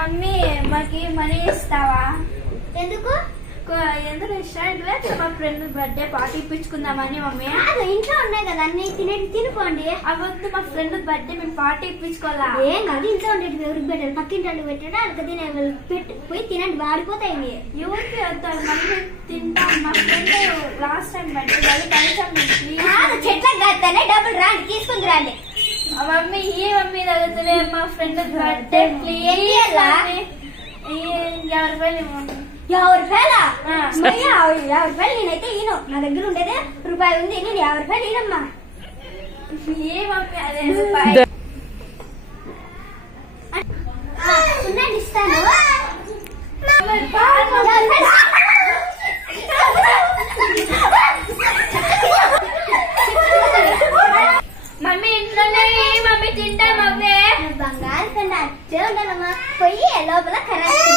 Mummy మాకి money ఇస్తావా? ఎందుకు? రెస్టారెంట్ మా ఫ్రెండ్ బర్త్డే పార్టీ ఇప్పించుకుందామని. మమ్మీ ఇంట్లో ఉన్నాయి కదా అన్ని తినుకోండి. అవద్దు, మా ఫ్రెండ్ బర్త్డే మేము పార్టీ ఇప్పించుకోవాలా? ఏం కాదు, ఇంట్లో ఉండేది ఎవరికి పెట్టారు, పక్కింటి పెట్టాడు వాళ్ళకి పోయి తినండి, వాడిపోతాయి. ఎవరికి వద్దారు, మమ్మీ తింటాం. మా ఫ్రెండ్ లాస్ట్ టైం బర్త్డే చెట్లకు కాస్తానే డబ్బులు రాండి, తీసుకుని రండి. మమ్మీ ఈ మమ్మీ తగ్గుతులే, మా ఫ్రెండ్ బర్త్డే ప్లీజ్. 50 రూపాయలు నేనైతే ఈను, నా దగ్గర ఉండేదే రూపాయి ఉంది, నేను 50 రూపాయలు ఈనమ్మా. ఏ మమ్మీ అదే రూపాయి ఉండండి ఇస్తాను. మమ్మీ ఇంట్లోనే మమ్మీ తింటా. మమ్మీ బంగారు కన్నా అచ్చే ఉంటానమ్మా, పోయి లోపల కరెక్ట్